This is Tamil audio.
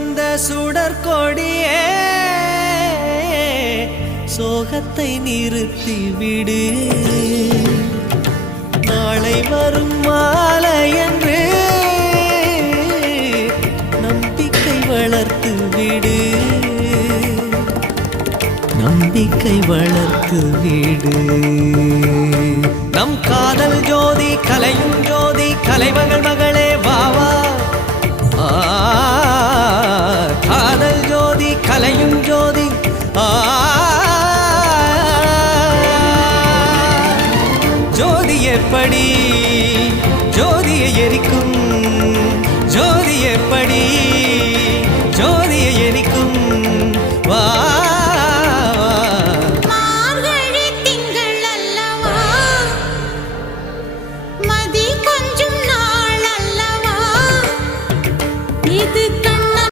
வந்த சுடற்கொடியே சோகத்தை நிறுத்தி விடு. நாளை வரும் மாலை என்று நம்பிக்கை வளர்த்து விடு. நம்பிக்கை வளர்த்து விடு. நம் காதல் ஜோதி கலையும் ஜோதி கலைமகள் மகளே வாவா. காதல் ஜோதி கலையும் ஜோதி ஜோதி எப்படி ஜோதியை எரிக்கும்